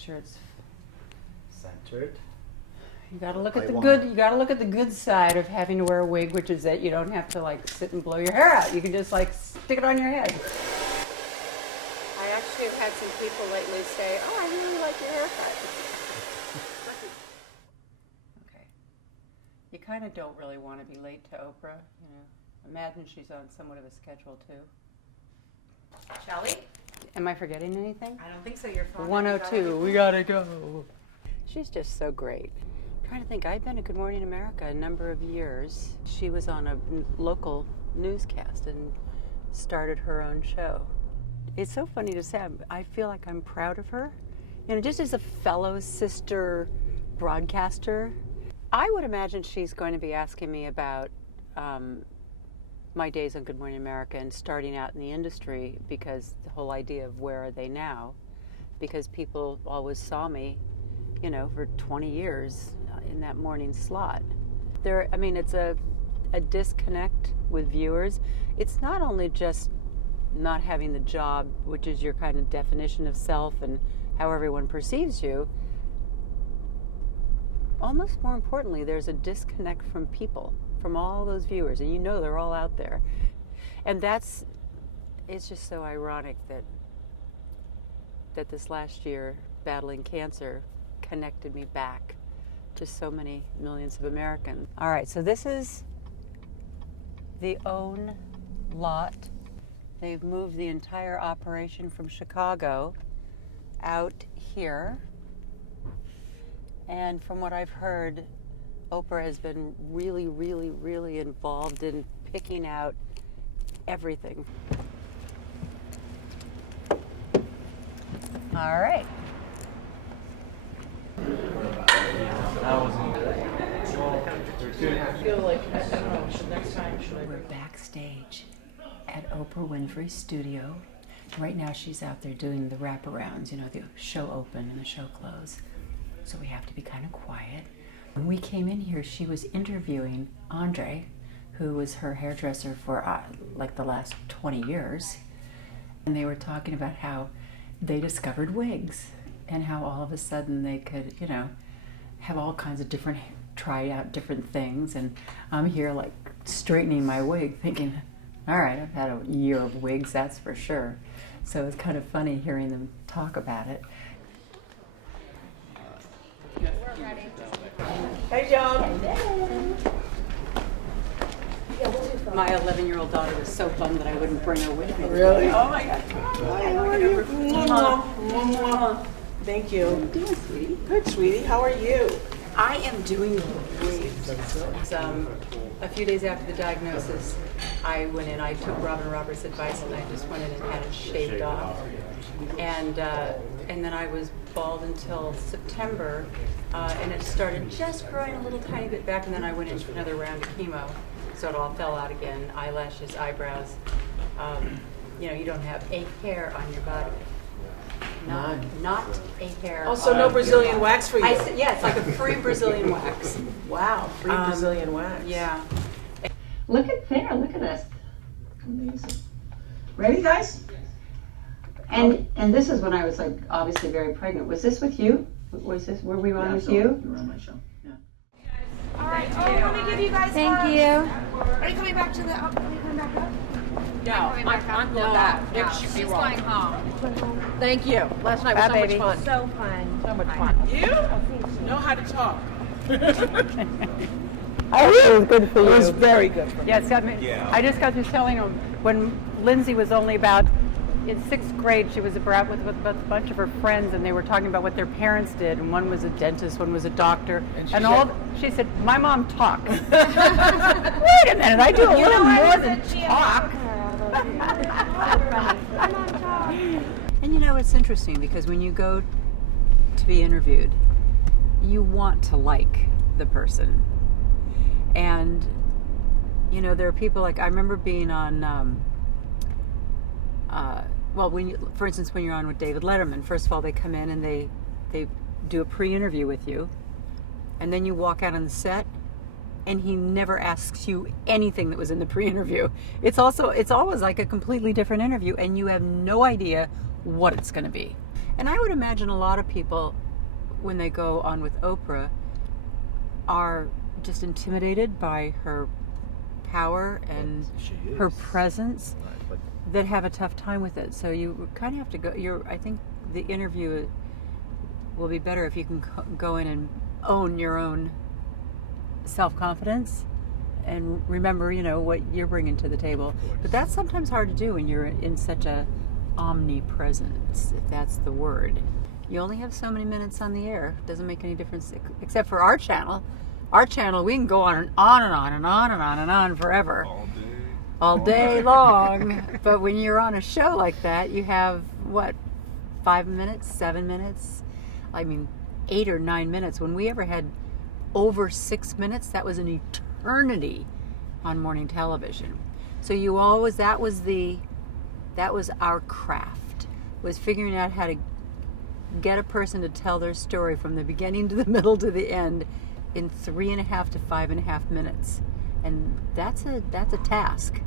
sure it's centered. You got to look at the good. You got to look at the good side of having to wear a wig, which is that you don't have to like sit and blow your hair out. You can just like stick it on your head. I actually have had some people lately say, "Oh, I really like your haircut." Okay. You kind of don't really want to be late to Oprah. You know, imagine she's on somewhat of a schedule too. Shelley? Am I forgetting anything? I don't think so. You're fine. 102. We gotta go. She's just so great. I'm trying to think. I've been at Good Morning America a number of years. She was on a local newscast and started her own show. It's so funny to say. I feel like I'm proud of her. You know, just as a fellow sister broadcaster, I would imagine she's going to be asking me about my days on Good Morning America and starting out in the industry, because the whole idea of where are they now, because people always saw me, you know, for 20 years in that morning slot. I mean, it's a disconnect with viewers. It's not only just not having the job, which is your kind of definition of self and how everyone perceives you. Almost more importantly, there's a disconnect from people, from all those viewers, and you know they're all out there. And it's just so ironic that this last year, battling cancer, connected me back to so many millions of Americans. All right, so this is the OWN lot. They've moved the entire operation from Chicago out here. And from what I've heard, Oprah has been really, really, really involved in picking out everything. All right. We're backstage at Oprah Winfrey's studio. Right now she's out there doing the wraparounds, you know, the show open and the show close. So we have to be kind of quiet. When we came in here, she was interviewing Andre, who was her hairdresser for like the last 20 years. And they were talking about how they discovered wigs and how all of a sudden they could, you know, have all kinds of different, try out different things. And I'm here like straightening my wig thinking, all right, I've had a year of wigs, that's for sure. So it's kind of funny hearing them talk about it. We're ready. Hey, John. Hello. My 11-year-old daughter was so bummed that I wouldn't bring her with me. Really? Oh my God. Hi, how are you? Mwah. Thank you. How are you doing, sweetie? Good, sweetie. How are you? I am doing great. A few days after the diagnosis, I went in, I took Robin Roberts' advice and I just went in and had it shaved off. And then I was bald until September, and it started just growing a little tiny bit back, and then I went into another round of chemo, so it all fell out again, eyelashes, eyebrows. You know, you don't have a hair on your body. Not a hair. Also, no Brazilian wax for you. Yeah, it's like a free Brazilian wax. Wow, free Brazilian wax. Yeah. Look at there, look at this. Amazing. Ready, guys? And this is when I was like obviously very pregnant. Was this with you? Were we on with you? You were on my show. Yeah. All right. Oh, let me give you guys. Thank you. Are you coming back to the? Are you coming back up? No, I'm going back. No, she's going home. Thank you. Last night was so much fun. So fun. So much fun. You know how to talk. I think it was good for you. It was very good for me. Yes, I just got through telling him when Lindsay was only about in 6th grade, she was about with a bunch of her friends, and they were talking about what their parents did, and one was a dentist, one was a doctor, and she said, my mom talked. Wait a minute, I do a little more than talk. And you know, it's interesting because when you go to be interviewed, you want to like the person. And, you know, there are people like, I remember being on, for instance, when you're on with David Letterman, first of all, they come in and they do a pre-interview with you, and then you walk out on the set, and he never asks you anything that was in the pre-interview. It's always like a completely different interview, and you have no idea what it's going to be. And I would imagine a lot of people, when they go on with Oprah, are just intimidated by her power and She her is. presence, Right, but that have a tough time with it. So you kind of have to go. I think the interview will be better if you can go in and own your own self-confidence and remember, what you're bringing to the table. But that's sometimes hard to do when you're in such a omnipresence, if that's the word. You only have so many minutes on the air. It doesn't make any difference, except for our channel. Our channel, we can go on and on and on and on and on and on forever. All day long. But when you're on a show like that, you have, 5 minutes, 7 minutes? 8 or 9 minutes. When we ever had over 6 minutes, that was an eternity on morning television. So that was our craft, was figuring out how to get a person to tell their story from the beginning to the middle to the end in 3.5 to 5.5 minutes. And that's a task.